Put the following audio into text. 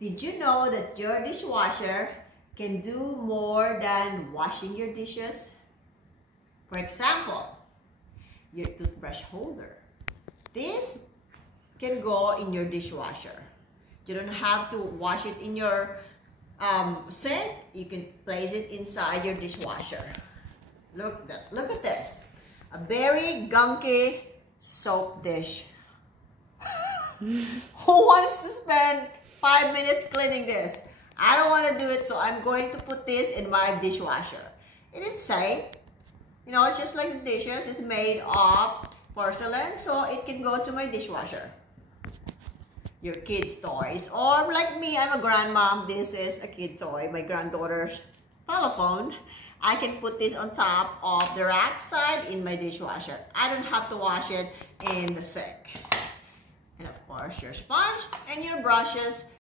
Did you know that your dishwasher can do more than washing your dishes? For example, your toothbrush holder. This can go in your dishwasher. You don't have to wash it in your sink. You can place it inside your dishwasher. Look at this. A very gunky soap dish. Who wants to spend 5 minutes cleaning this? I don't want to do it, so I'm going to put this in my dishwasher. It is safe. You know, just like the dishes, it's made of porcelain, so it can go to my dishwasher. Your kids' toys, or like me, I'm a grandmom. This is a kid toy, my granddaughter's telephone. I can put this on top of the rack side in my dishwasher. I don't have to wash it in the sink. And of course, your sponge and your brushes